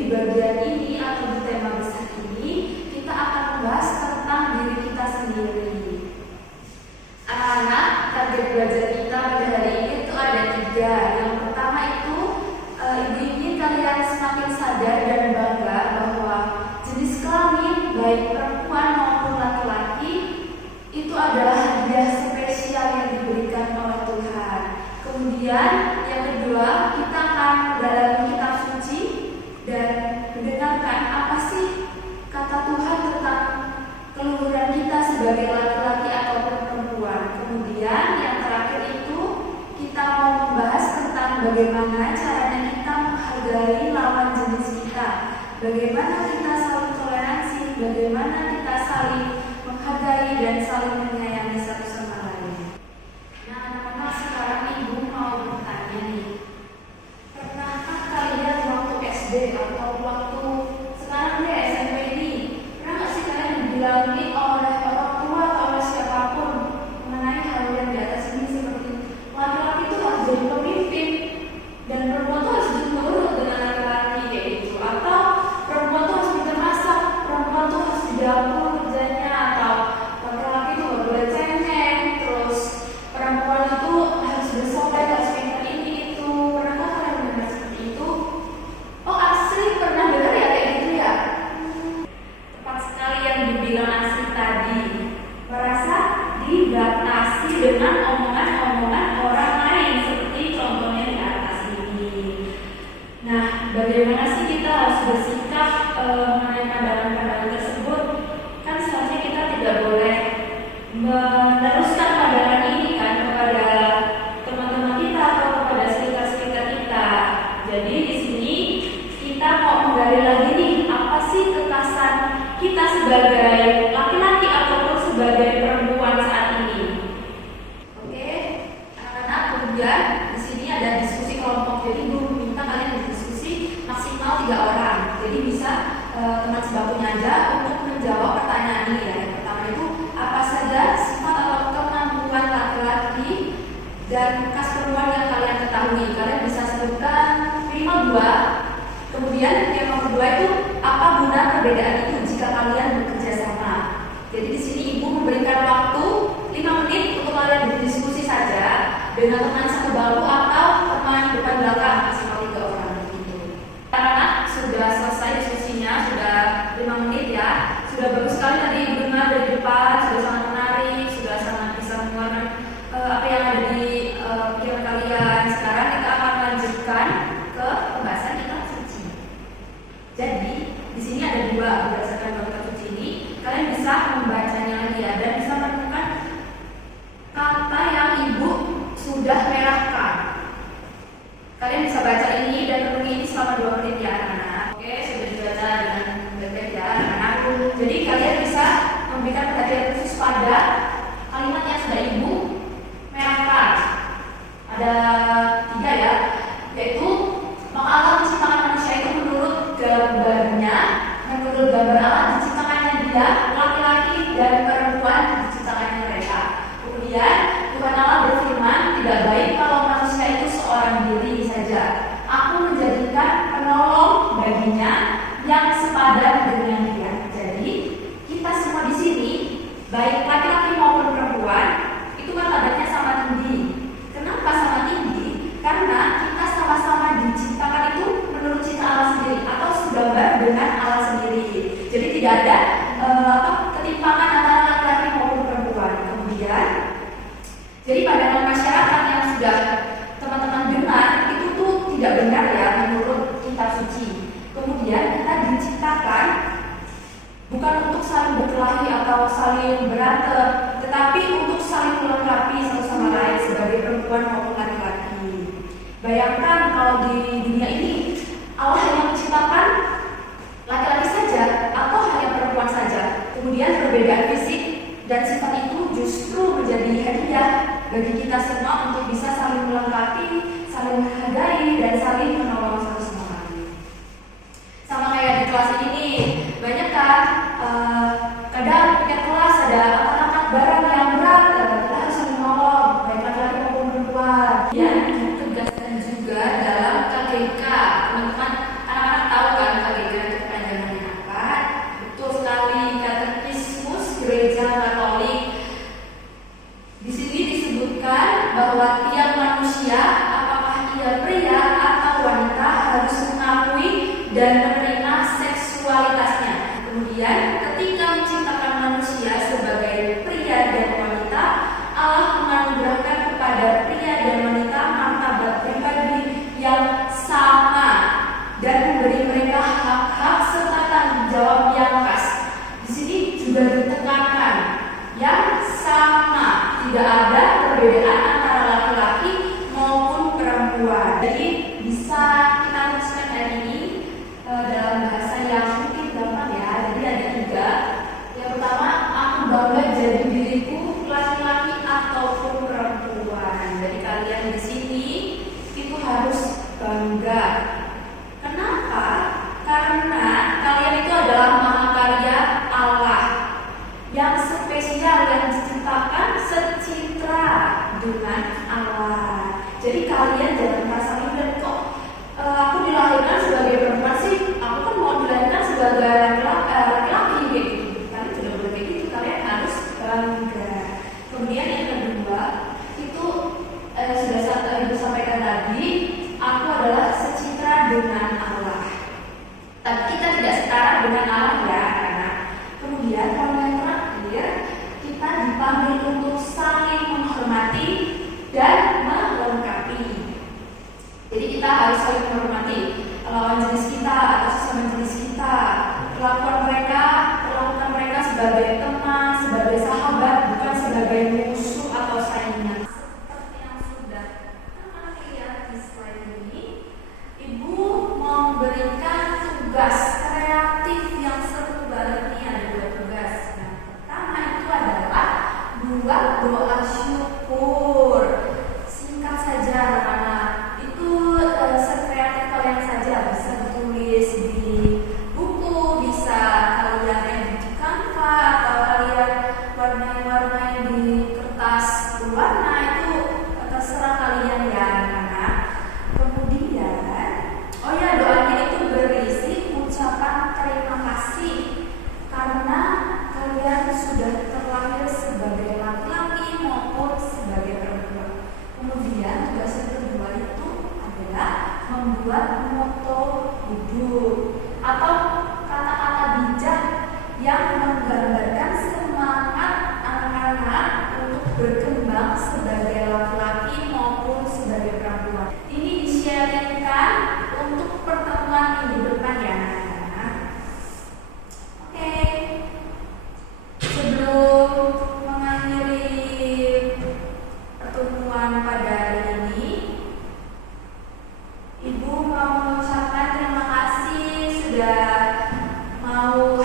di bagian ini atau di tema besar ini kita akan membahas tentang diri kita sendiri. Anak-anak, target belajar kita pada hari ini itu ada 3. Yang pertama itu ibu ingin kalian semakin sadar dan bangga bahwa jenis kelamin baik perempuan maupun laki-laki itu adalah hadiah spesial yang diberikan oleh Tuhan. Kemudian yang kedua, kita akan mendalami kitab suci dan mendengarkan apa sih kata Tuhan tentang keluhuran kita sebagai laki-laki ataupun perempuan. Kemudian yang terakhir itu kita mau membahas tentang bagaimana caranya kita menghargai lawan jenis kita, bagaimana kita saling toleransi, bagaimana kita saling menghargai dan saling menyayangi satu sama lain. Nah, anak-anak, sekarang ibu mau bertanya nih, pernahkah kalian waktu SD atau waktu sekarang deh SMP ini, pernah nggak sih kalian dibilangin oleh orang tua atau oleh siapapun mengenai hal yang di atas ini seperti laki-laki itu harus jadi pemimpin dan perempuan itu harus nurut dengan laki-laki kayak gitu, atau perempuan itu harus pintar masak, perempuan itu harus di dapur kerjanya, atau laki-laki itu nggak boleh cengeng, terus perempuan itu harus bersopan, harus pintar ini itu. Pernahkah kalian mendengar seperti itu? Oh, asli pernah dengar ya kayak gitu ya? Tepat sekali yang dibilang asli tadi, merasa dibatasi dengan omongan-omongan orang lain seperti contohnya di atas ini. Nah, bagaimana sih kita harus bersikap mengenai pandangan-pandangan tersebut? Kan seharusnya kita tidak boleh meneruskan pandangan ini kan kepada teman-teman kita atau kepada sekitar-sekitar kita. Jadi di sini kita mau menggali lagi nih, apa sih kekasan kita sebagai laki-laki ataupun sebagai perempuan saat ini. Oke, anak-anak, kemudian di sini ada diskusi kelompok. Jadi guru minta kalian berdiskusi maksimal 3 orang. Jadi bisa teman sebakunya aja untuk menjawab pertanyaan ini ya. Yang pertama itu, apa saja sifat atau kemampuan laki-laki dan khas perempuan yang kalian ketahui. Kalian bisa sebutkan minimal 2. Kemudian yang nomor 2 itu, apa guna perbedaan itu jika kalian bekerja sama. Jadi di sini ibu memberikan waktu 5 menit untuk kalian berdiskusi saja dengan teman satu bangku atau teman depan belakang maksimal 3 orang gitu. Anak-anak, sudah selesai diskusinya, sudah 5 menit ya. Sudah bagus sekali tadi ibu dengar dari depan, sudah sangat menarik, sudah sangat bisa mengeluarkan apa yang ada di pikiran kalian. Sekarang kita akan lanjutkan ke pembahasan kitab suci. Jadi di sini ada 2 berdasarkan kitab suci ini. Kalian bisa membacanya lagi ya dan bisa menemukan kata yang ibu sudah merahkan. Kalian bisa baca ini dan renungi ini selama 2 menit ya anak-anak. Oke, sudah dibaca dengan baik ya anak-anak. Jadi kalian bisa memberikan perhatian khusus pada kalimat yang sudah ibu merahkan. Ada 3 ya, yaitu maka Allah menciptakan manusia itu menurut gambarnya, menurut gambar Allah diciptakannya dia, laki-laki dan perempuan diciptakannya mereka. Kemudian Tuhan Allah berfirman, tidak baik kalau manusia itu seorang diri saja. Aku menjadikan penolong baginya yang sepadan dengan dia. Jadi kita semua di sini, baik laki-laki maupun perempuan, itu martabatnya sama tinggi. Kenapa sama tinggi? Karena kita sama-sama diciptakan itu menurut cipta Allah sendiri atau segambar dengan Allah sendiri. Jadi tidak ada ketimpangan antara laki-laki maupun perempuan. Kemudian, jadi pandangan masyarakat yang sudah teman-teman dengar itu tuh tidak benar ya menurut kitab suci. Kemudian kita diciptakan bukan untuk saling berkelahi atau saling berantem, tetapi untuk saling melengkapi satu sama lain sebagai perempuan maupun laki-laki. Bayangkan kalau di dunia ini Allah hanya menciptakan laki-laki saja atau hanya perempuan saja. Kemudian perbedaan fisik dan sifat itu justru menjadi hadiah bagi kita semua untuk bisa saling melengkapi, saling menghargai, dan saling menolong satu sama lain. Sama kayak di kelas ini, banyak kan kadang piket kelas ada angkat-angkat barang yang berat, kita harus saling menolong, baik laki-laki maupun perempuan. Dan ditegaskan juga dalam KGK, teman-teman anak-anak tahu kan KGK seksualitasnya. Kemudian ketika menciptakan manusia sebagai pria dan wanita, Allah menganugerahkan kepada pria dan wanita martabat pribadi yang sama dan memberi mereka hak-hak serta tanggung jawab yang khas. Di sini juga ditekankan yang sama, tidak ada perbedaan antara laki-laki maupun perempuan. Jadi bisa kita tuliskan hari ini dalam bahasa yang mungkin gampang ya. Jadi ada 3. Yang pertama, aku bangga jadi diriku, laki-laki ataupun perempuan. Jadi kalian di sini itu harus bangga. Kenapa? Karena kalian itu adalah mahakarya Allah yang spesial, yang diciptakan secitra dengan Allah. Jadi kalian jangan merasa minder kok. Aku dilahirkan sebagai perempuan sih, aku kan mau dilahirkan sebagai laki-laki gitu. Kalian tidak boleh kayak gitu, kalian harus bangga. Kemudian yang kedua itu sudah Ibu sampaikan tadi, aku adalah secitra dengan Allah. Tapi kita tidak setara dengan Allah ya, karena kemudian kalau yang terakhir kita dipanggil untuk saling menghormati dan melengkapi. Jadi kita harus saling menghormati lawan jenis kita atau sesama jenis kita. Perlakukan mereka sebagai teman, sebagai sahabat, bukan sebagai musuh atau saingan. Seperti yang sudah teman-teman lihat di slide ini, Ibu memberikan tugas kreatif yang seru banget nih. Ada 2 tugas. Yang pertama itu adalah buat doa syukur. Singkat saja anak-anak. Itu sekreatif kalian saja, bisa ditulis di buku, bisa kalian edit di Canva, atau kalian warnai-warnai di kertas berwarna. Itu terserah kalian ya anak-anak. Kemudian oh ya, doanya itu berisi ucapan terima kasih karena kalian sudah terlahir sebagai laki-laki maupun sebagai perempuan. Kemudian tugas yang kedua itu adalah membuat moto hidup atau kata-kata bijak yang menggambarkan semangat anak-anak untuk berkembang sebagai laki-laki maupun sebagai perempuan. Ini di-sharingkan untuk pertemuan minggu depan ya anak-anak. Oke. Sebelum mengakhiri pertemuan pada hari ini, Ibu mau mengucapkan terima kasih sudah mau